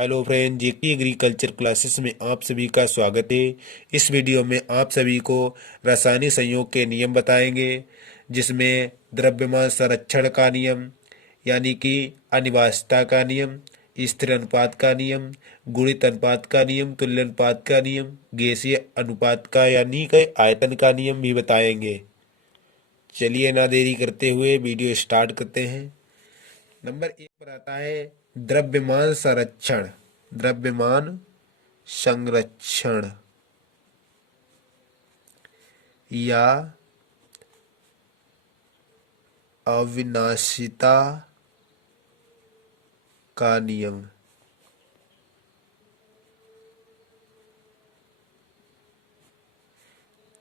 Hello friend, जेके agriculture classes में आप सभी का स्वागत है। इस वीडियो में आप सभी को रासायनिक संयोग के नियम बताएंगे, जिसमें द्रव्यमान संरक्षण का नियम यानी कि अनिवार्यता का नियम, स्थिर अनुपात का नियम, गुणित अनुपात का नियम, तुल्य अनुपात का नियम, गैसीय अनुपात का यानी कि आयतन का नियम भी बताएंगे। चलिए ना देरी करते हुए वीडियो स्टार्ट करते हैं। नंबर 1 पर आता है द्रव्यमान संरक्षण। द्रव्यमान संरक्षण या अविनाशिता का नियम।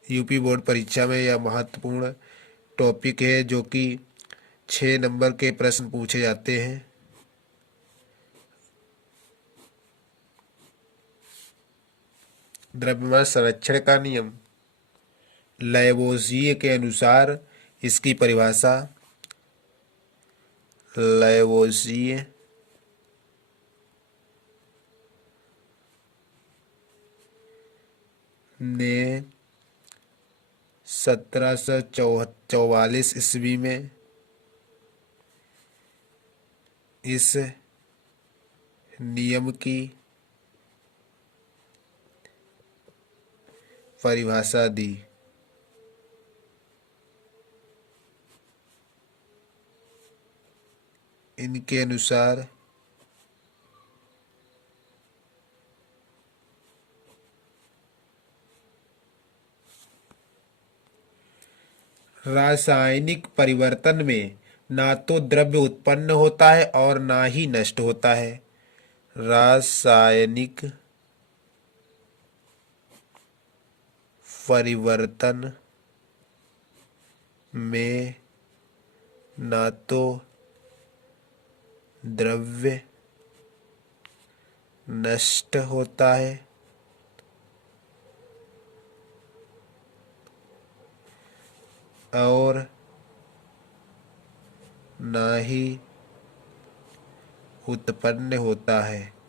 यूपी बोर्ड परीक्षा में यह महत्वपूर्ण टॉपिक है, जो कि 6 नंबर के प्रश्न पूछे जाते हैं। द्रव्यमान संरक्षण का नियम लैवोसिये के अनुसार इसकी परिभाषा लैवोसिये ने 1744 ईस्वी में इस नियम की परिभाषा दी। इनके अनुसार रासायनिक परिवर्तन में ना तो द्रव्य उत्पन्न होता है और ना ही नष्ट होता है। रासायनिक परिवर्तन में ना तो द्रव्य नष्ट होता है और ना ही उत्पन्न होता है।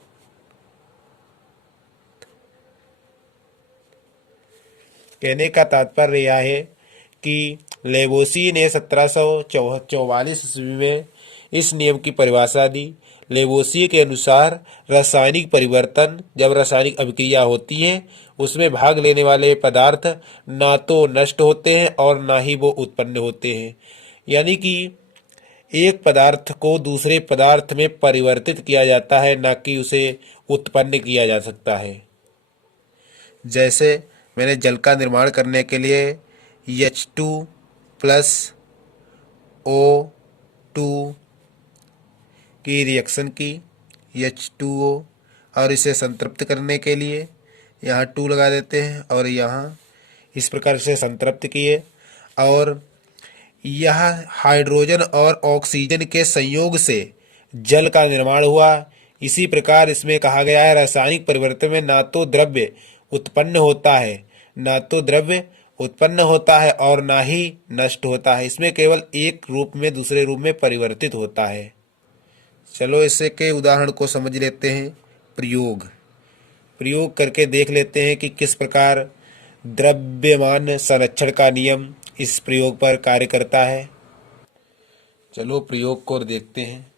कहने का तात्पर्य यह है कि लेवोसी ने 1744 ईस्वी में इस नियम की परिभाषा दी। लेवोसी के अनुसार रासायनिक परिवर्तन, जब रासायनिक अभिक्रिया होती है, उसमें भाग लेने वाले पदार्थ ना तो नष्ट होते हैं और ना ही वो उत्पन्न होते हैं। यानी कि एक पदार्थ को दूसरे पदार्थ में परिवर्तित किया जाता है, ना कि उसे उत्पन्न किया जा सकता है। जैसे मैंने जल का निर्माण करने के लिए H2 प्लस O2 की रिएक्शन की, H2O, और इसे संतृप्त करने के लिए यहाँ 2 लगा देते हैं और यहाँ इस प्रकार से संतृप्त किए, और यह हाइड्रोजन और ऑक्सीजन के संयोग से जल का निर्माण हुआ। इसी प्रकार इसमें कहा गया है रासायनिक परिवर्तन में ना तो द्रव्य उत्पन्न होता है, और ना ही नष्ट होता है। इसमें केवल एक रूप में दूसरे रूप में परिवर्तित होता है। चलो इससे के उदाहरण को समझ लेते हैं। प्रयोग करके देख लेते हैं कि किस प्रकार द्रव्यमान संरक्षण का नियम इस प्रयोग पर कार्य करता है। चलो प्रयोग को देखते हैं।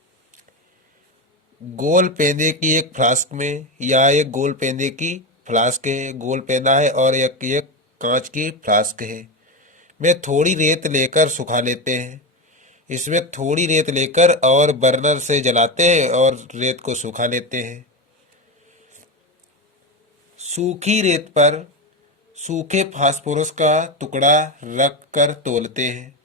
गोल पेंदे की एक फ्लास्क में, या एक गोल पेंदे की फ्लास्क है, गोल पेंदा है और एक कांच की फ्लास्क है, में थोड़ी रेत लेकर सुखा लेते हैं। इसमें थोड़ी रेत लेकर और बर्नर से जलाते हैं और रेत को सुखा लेते हैं। सूखी रेत पर सूखे फास्फोरस का टुकड़ा रख कर तौलते हैं।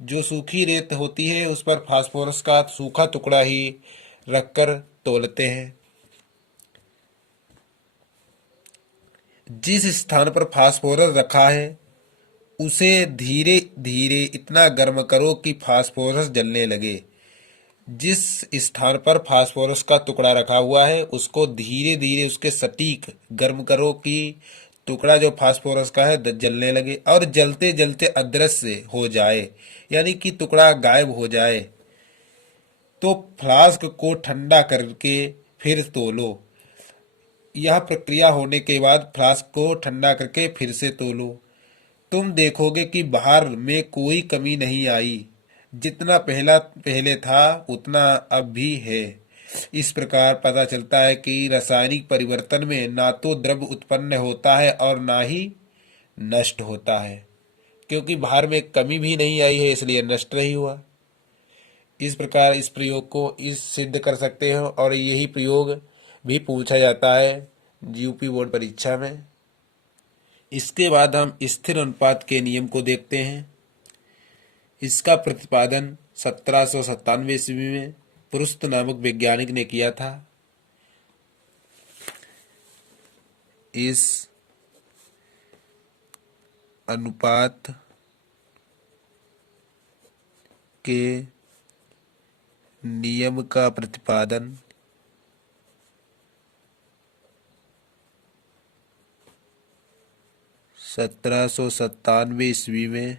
जो सूखी रेत होती है उस पर फास्फोरस का सूखा टुकड़ा ही रखकर तौलते हैं। जिस स्थान पर फास्फोरस रखा है उसे धीरे धीरे इतना गर्म करो कि फास्फोरस जलने लगे। जिस स्थान पर फास्फोरस का टुकड़ा रखा हुआ है उसको धीरे धीरे उसके सटीक गर्म करो कि टुकड़ा जो फास्फोरस का है जलने लगे और जलते जलते अदृश्य हो जाए, यानी कि टुकड़ा गायब हो जाए। तो फ्लास्क को ठंडा करके फिर तोलो। यह प्रक्रिया होने के बाद फ्लास्क को ठंडा करके फिर से तोलो। तुम देखोगे कि बाहर में कोई कमी नहीं आई। जितना पहले था उतना अब भी है। इस प्रकार पता चलता है कि रासायनिक परिवर्तन में ना तो द्रव उत्पन्न होता है और ना ही नष्ट होता है, क्योंकि बाहर में कमी भी नहीं आई है, इसलिए नष्ट नहीं हुआ। इस प्रकार इस प्रयोग को इस सिद्ध कर सकते हो और यही प्रयोग भी पूछा जाता है यूपी बोर्ड परीक्षा में। इसके बाद हम स्थिर अनुपात के नियम को देखते हैं। इसका प्रतिपादन 1797 ईस्वी में पुरुस्त नामक वैज्ञानिक ने किया था। इस अनुपात के नियम का प्रतिपादन 1797 ईस्वी में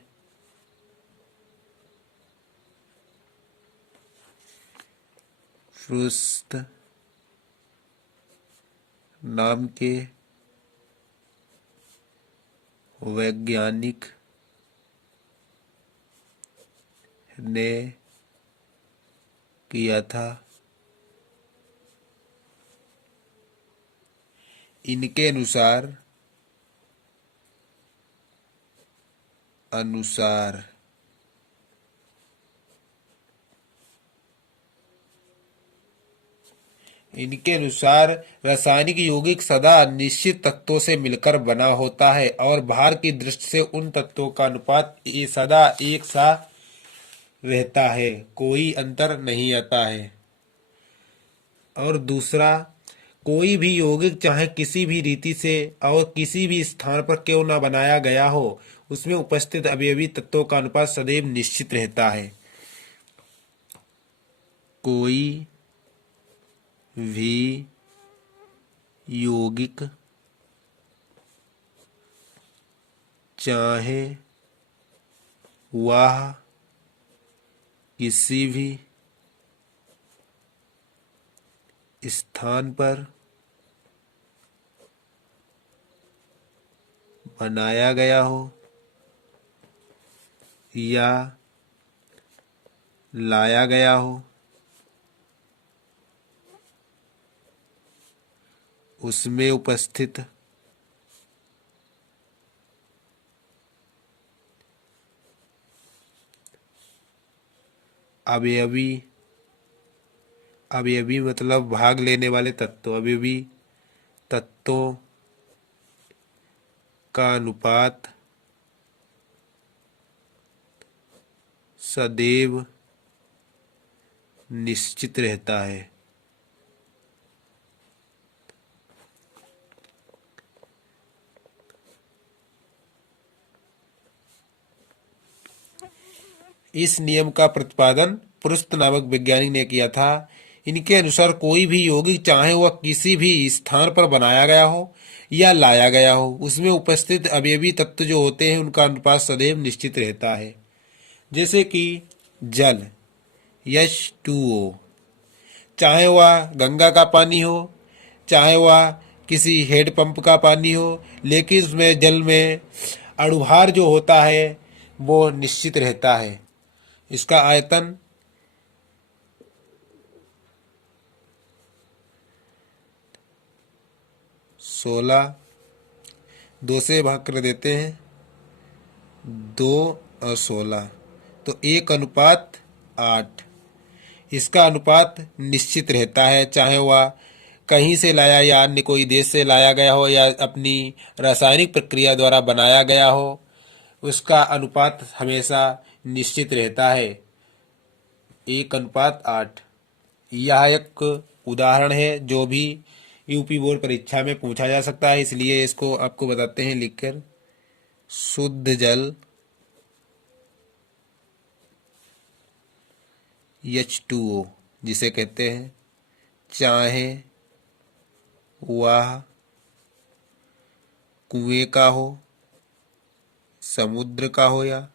पुरुस्त नाम के वैज्ञानिक ने किया था। इनके अनुसार रासायनिक यौगिक सदा निश्चित तत्वों से मिलकर बना होता है और बाहर की दृष्टि से उन तत्वों का अनुपात सदा एक सा रहता है, कोई अंतर नहीं आता है। और दूसरा, कोई भी यौगिक चाहे किसी भी रीति से और किसी भी स्थान पर क्यों न बनाया गया हो, उसमें उपस्थित अवयवी तत्वों का अनुपात सदैव निश्चित रहता है। कोई भी यौगिक चाहे वह किसी भी स्थान पर बनाया गया हो या लाया गया हो, उसमें उपस्थित अवयवी मतलब भाग लेने वाले तत्व, अवयवी तत्वों का अनुपात सदैव निश्चित रहता है। इस नियम का प्रतिपादन पुरुस्त नामक वैज्ञानिक ने किया था। इनके अनुसार कोई भी यौगिक चाहे वह किसी भी स्थान पर बनाया गया हो या लाया गया हो, उसमें उपस्थित अवयवी तत्व जो होते हैं उनका अनुपात सदैव निश्चित रहता है। जैसे कि जल H2O, चाहे वह गंगा का पानी हो, चाहे वह किसी हेडपंप का पानी हो, लेकिन उसमें जल में अणुभार जो होता है वो निश्चित रहता है। इसका आयतन 16, 2 से भाग कर देते हैं, 2 और 16 तो 1:8। इसका अनुपात निश्चित रहता है, चाहे वह कहीं से लाया या अन्य कोई देश से लाया गया हो या अपनी रासायनिक प्रक्रिया द्वारा बनाया गया हो, उसका अनुपात हमेशा निश्चित रहता है, 1:8। यह एक उदाहरण है जो भी यूपी बोर्ड परीक्षा में पूछा जा सकता है, इसलिए इसको आपको बताते हैं लिखकर। शुद्ध जल H2O जिसे कहते हैं, चाहे वह कुएं का हो, समुद्र का हो या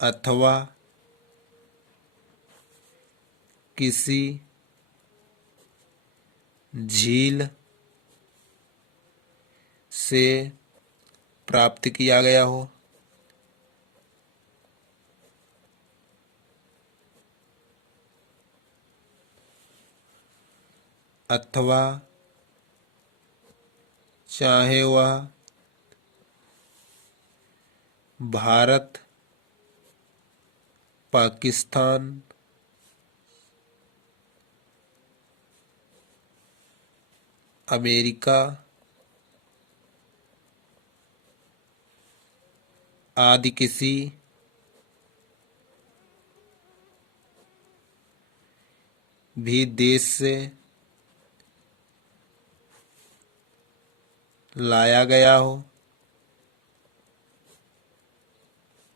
अथवा किसी झील से प्राप्त किया गया हो, अथवा चाहे वह भारत, पाकिस्तान, अमेरिका आदि किसी भी देश से लाया गया हो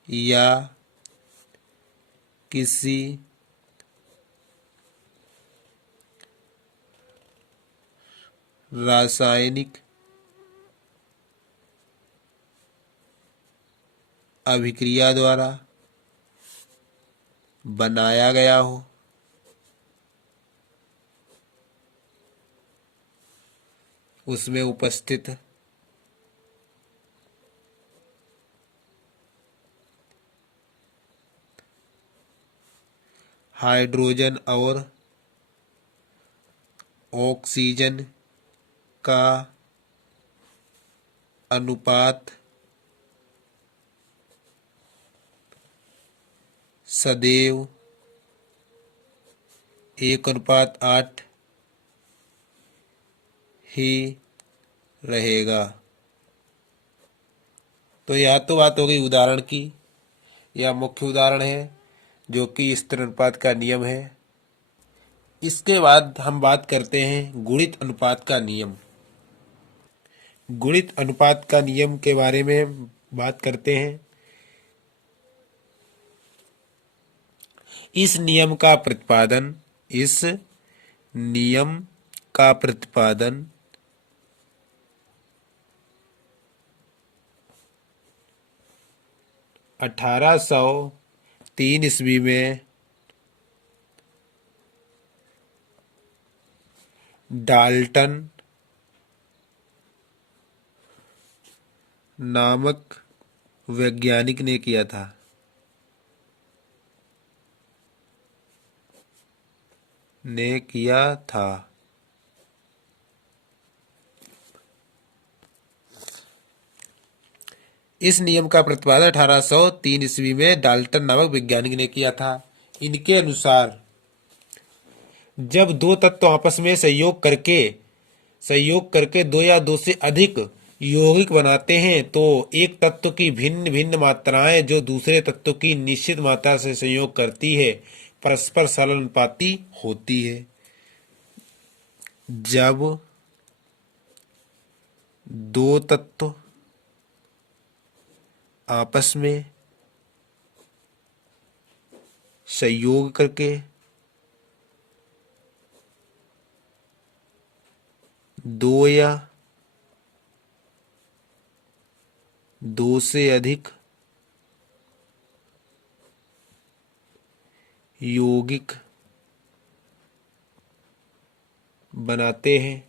या किसी रासायनिक अभिक्रिया द्वारा बनाया गया हो, उसमें उपस्थित हाइड्रोजन और ऑक्सीजन का अनुपात सदैव 1:8 ही रहेगा। तो यह तो बात हो गई उदाहरण की। यह मुख्य उदाहरण है जो कि स्थिर अनुपात का नियम है। इसके बाद हम बात करते हैं गुणित अनुपात का नियम। गुणित अनुपात का नियम के बारे में बात करते हैं। इस नियम का प्रतिपादन 1803 ईस्वी में डाल्टन नामक वैज्ञानिक ने किया था। इस नियम का प्रतिपादन 1803 ईस्वी में डाल्टन नामक वैज्ञानिक ने किया था। इनके अनुसार जब दो तत्व आपस में संयोग करके दो या दो से अधिक यौगिक बनाते हैं तो एक तत्व की भिन्न भिन्न मात्राएं जो दूसरे तत्व की निश्चित मात्रा से संयोग करती है परस्पर समानुपाती होती है। जब दो तत्व आपस में संयोग करके दो या दो से अधिक यौगिक बनाते हैं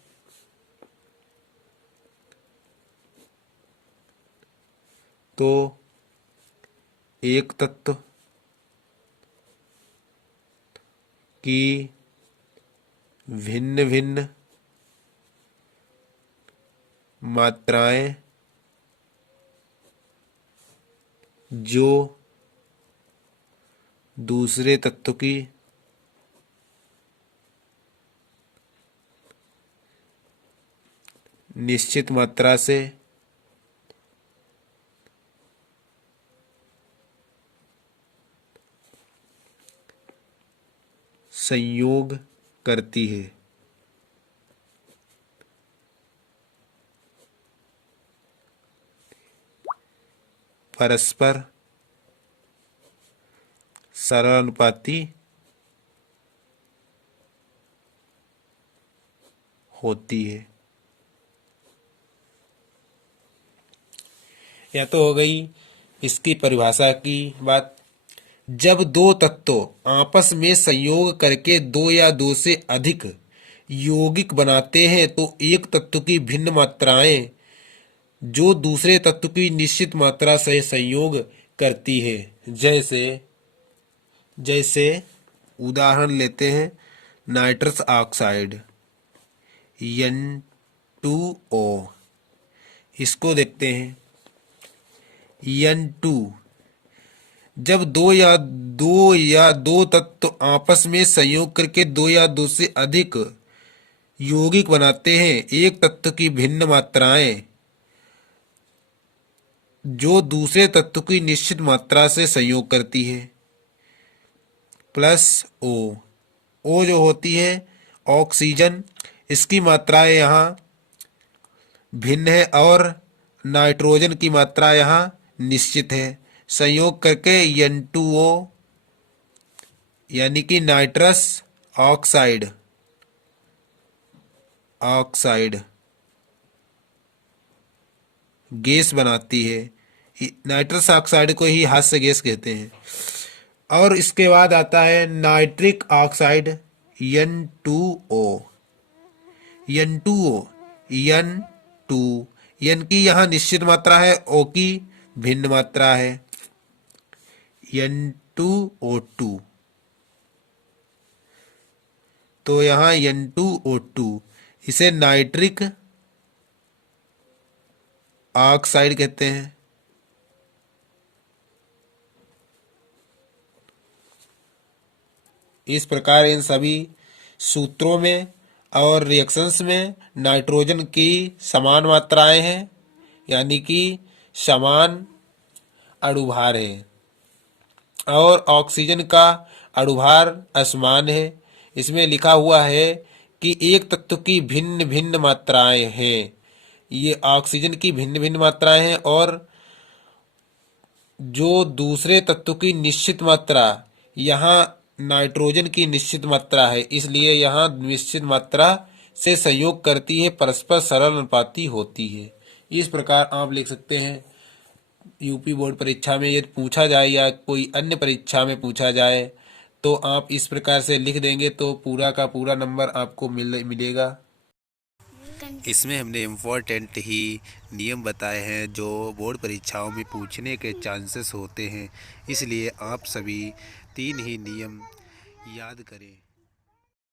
तो एक तत्व की भिन्न भिन्न मात्राएं जो दूसरे तत्व की निश्चित मात्रा से संयोग करती है। परस्पर समानुपाती होती है। यह तो हो गई इसकी परिभाषा की बात। जब दो तत्व आपस में संयोग करके दो या दो से अधिक यौगिक बनाते हैं तो एक तत्व की भिन्न मात्राएं जो दूसरे तत्व की निश्चित मात्रा से संयोग करती है। जैसे जैसे उदाहरण लेते हैं, नाइट्रस ऑक्साइड N2O, इसको देखते हैं। N2, जब दो तत्व आपस में संयोग करके दो या दो से अधिक यौगिक बनाते हैं, एक तत्व की भिन्न मात्राएं जो दूसरे तत्व की निश्चित मात्रा से संयोग करती है। प्लस O जो होती है ऑक्सीजन, इसकी मात्राएं यहाँ भिन्न है और नाइट्रोजन की मात्रा यहाँ निश्चित है। संयोग करके N2O यानी कि नाइट्रस ऑक्साइड गैस बनाती है। नाइट्रस ऑक्साइड को ही हास्य गैस कहते हैं। और इसके बाद आता है नाइट्रिक ऑक्साइड N2O। N की यहाँ निश्चित मात्रा है, O की भिन्न मात्रा है, N2O2। तो यहाँ N2O2, इसे नाइट्रिक ऑक्साइड कहते हैं। इस प्रकार इन सभी सूत्रों में और रिएक्शंस में नाइट्रोजन की समान मात्राएं हैं, यानी कि समान अणुभार है, और ऑक्सीजन का अणुभार असमान है। इसमें लिखा हुआ है कि एक तत्व की भिन्न भिन्न मात्राएं हैं। ये ऑक्सीजन की भिन्न भिन्न मात्राएं हैं और जो दूसरे तत्व की निश्चित मात्रा, यहाँ नाइट्रोजन की निश्चित मात्रा है, इसलिए यहाँ निश्चित मात्रा से संयोग करती है, परस्पर सरल अनुपाती होती है। इस प्रकार आप लिख सकते हैं। यूपी बोर्ड परीक्षा में यदि पूछा जाए या कोई अन्य परीक्षा में पूछा जाए तो आप इस प्रकार से लिख देंगे तो पूरा का पूरा नंबर आपको मिलेगा। इसमें हमने इम्पोर्टेंट ही नियम बताए हैं जो बोर्ड परीक्षाओं में पूछने के चांसेस होते हैं, इसलिए आप सभी 3 ही नियम याद करें।